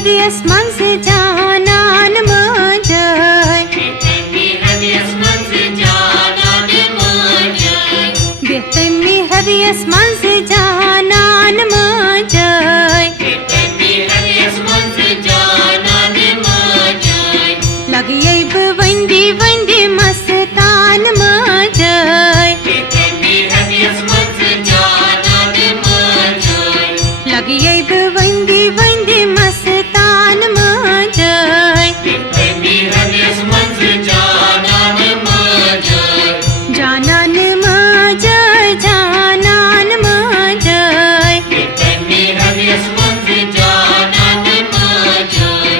hadies manse janan majay Betemi hadies manse janan majay Betemi hadies manse janan majay Betemi hadies manse janan majay Lagiyay bwindi windi mastan majay Betemi hadies manse janan majay Lagiyay bwindi windi mastan majay Betemi hadies manse janan majay janan majay janan majay Betemi hadies manse janan majay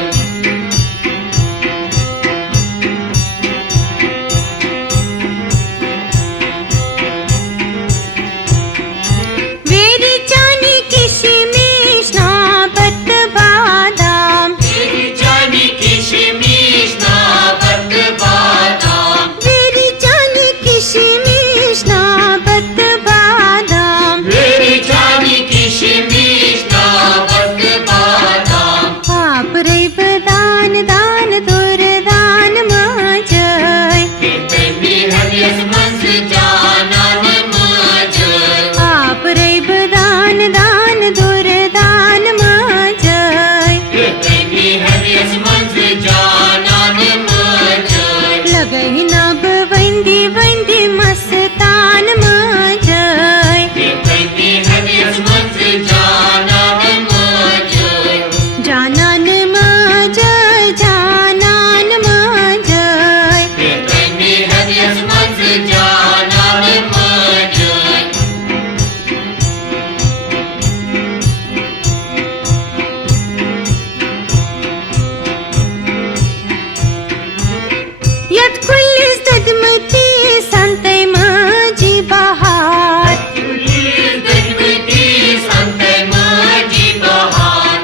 Veri chani kishmish na bat badam Teri jani kishmish na bat badam Veri chani kishmish na bat badam Teri jani kishmish na bat badam Aap rai badan dan dur dan majay Betemi hadies manse janan majay Aap rai badan dan dur dan majay Betemi hadies manse janan majay Lagai na bwindi windi mastan majay Betemi hadies manse janan majay janan majay janan majay Betemi hadies manse janan majay Yat kullis dadmati santay maji bahar Kullis dadmati santay maji bahar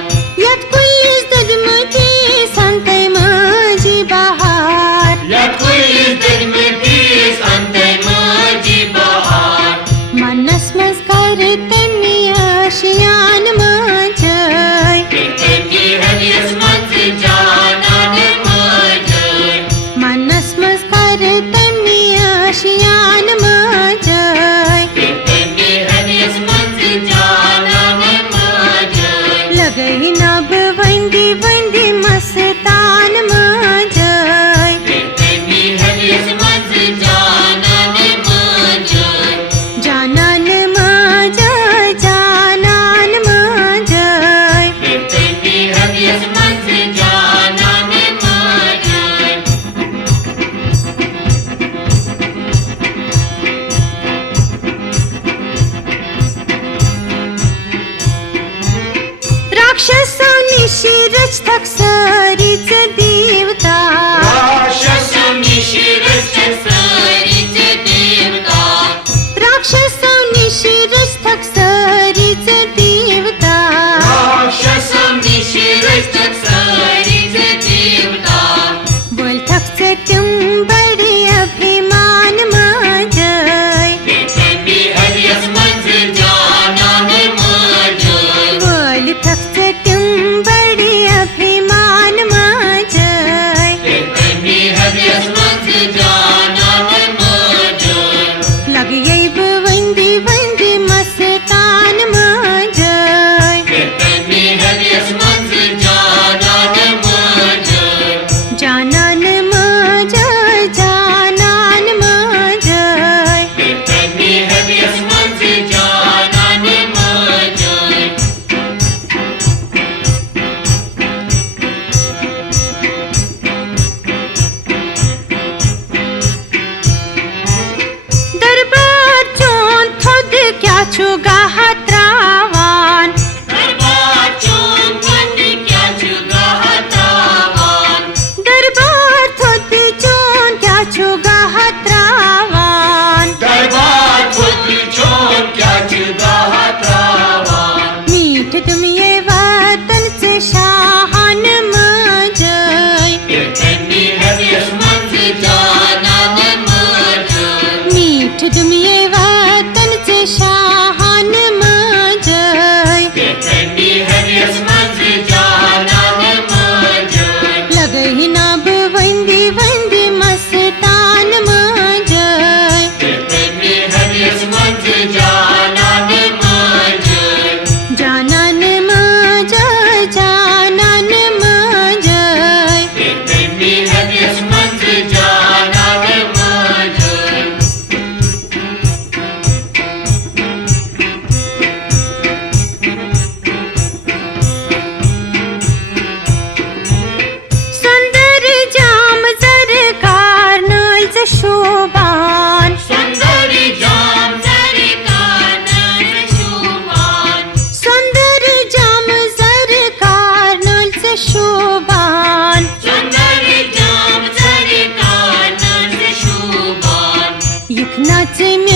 Yat kullis dadmati santay maji bahar Ya kullis dadmati santay maji bahar Manas mas karte mi ashiyan majay Betemi hadies manse janan majay Manas mas karte mi ashiyan majay Betemi hadies manse janan majay Lagai na bwindi windi mastan majay Betemi hadies manse janan majay janan majay janan majay Betemi hadies manse janan majay राक्षसांनी शिरच थकसरीच देवता राक्षसांनी शिरस सरीच देवता राक्षसांनी शिरच थकसरीच देवता राक्षसांनी शिरस सरीच देवता बोल थकचे बड़े अभिमान majay Betemi hadies manse janan majay बोल थकचे बड़े अभिमान majay Betemi hadies manse janan majay लगियै बवंदी वंदी Mastan majay Betemi hadies manse janan majay janan majay janan majay Betemi hadies manse janan majay दरबार चोन थोद क्या छुगा हत्रावान दरबार चोन थोद क्या छुगा हत्रावान दरबार थोद चोन क्या छुगा हत्रावान दरबार थोद चोन क्या छुगा हत्रावान मीठ तुम ये वतन से शाहान majay Betemi hadies manse janan majay मीठ तुम ये वतन से शाहान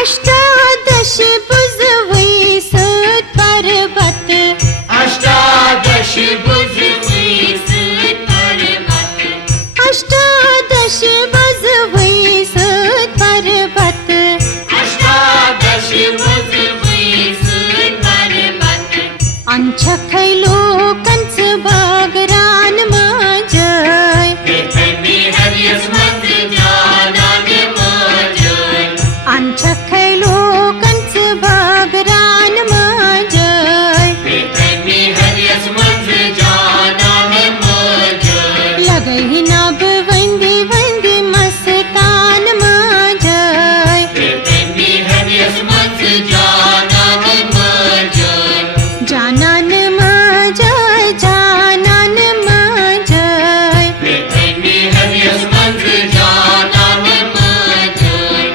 अष्टादश बुजवई सत पर्वत अष्टादश बुजवी सूत पर्वत अष्टादश बुजवई सत पर्वत अष्टादश बुजवी सूत पर्वत अंछखैलो कंच बगरान मजय तन्नी हरियस मंदिर जानान मजय अंछखैलो कंच बगरान मजय तन्नी हरियस मंदिर जानान मजय लगई नब वंदी वंदी मस्तान मजय तन्नी हरियस मंदिर जानान मजय जानन मजय जानन मजय तन्नी हरियस मंदिर जानान मजय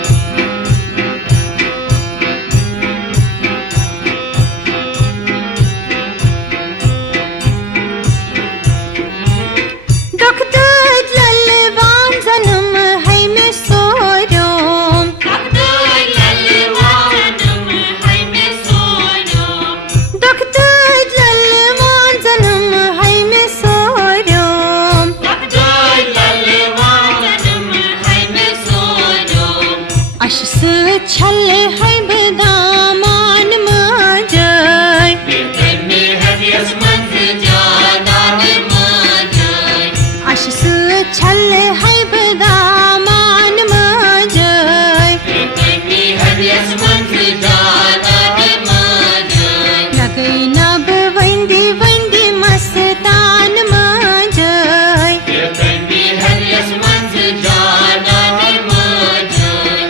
डॉक्टर ललवान जन्म है में सोरोम डॉक्टर ललवानम है में सोनो डॉक्टर ललवान जन्म है में सोरोम डॉक्टर ललवानम है में सोनो अशस छल है बदामान मजय तन्नी हरियस मंदिर जानान मजय अशस छल है बदामान मजय तन्नी हरियस मंदिर जानान मजय लगई नब वंदी वंदी मस्तान मजय तन्नी हरियस मंदिर जानान मजय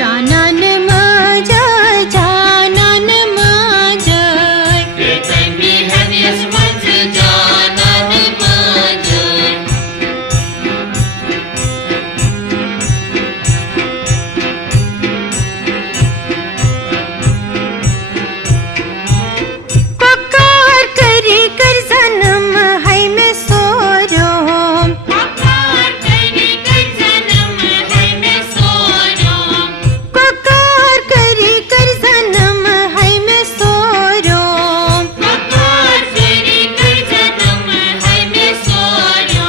जानन मजय जानन मजय तन्नी हरियस मंदिर जानान मजय पकार करी कर जन्म है में सोरोम पकार करी कर जन्म है में सोनो पकार करी कर जन्म है में सोरोम पकार करी कर जन्म है में सोनो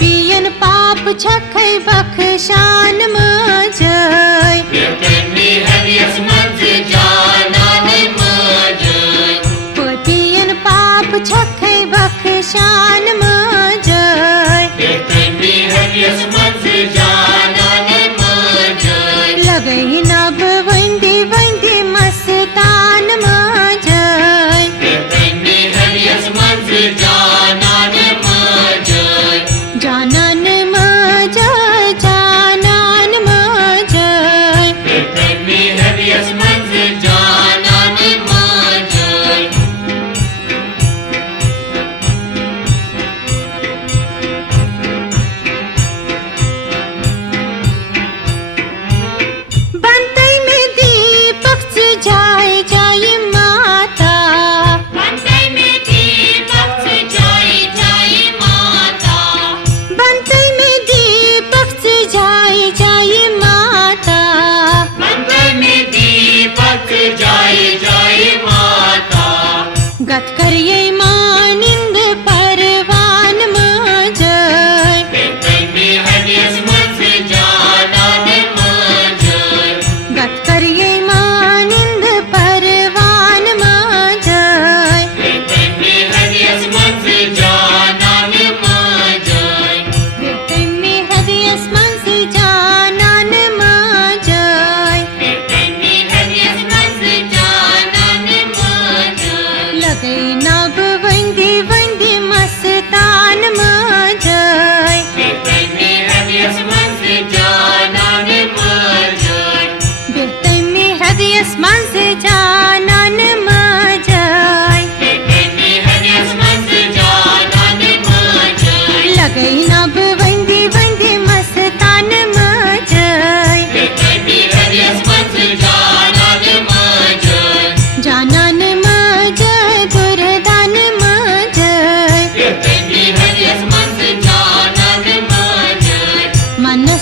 पियन पाप छखै बखशान मजय तन्नी हरियस मंदिर जानान मजय पियन पाप छखै बखशान मजय तन्नी हरियस मंदिर जानान मजय लगई नब वंदी वंदी मस्तान मजय तन्नी हरियस मंदिर जानान मजय जानन मजय जानन मजय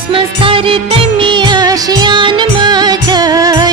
भस्मस्थर तमी अशियान मजय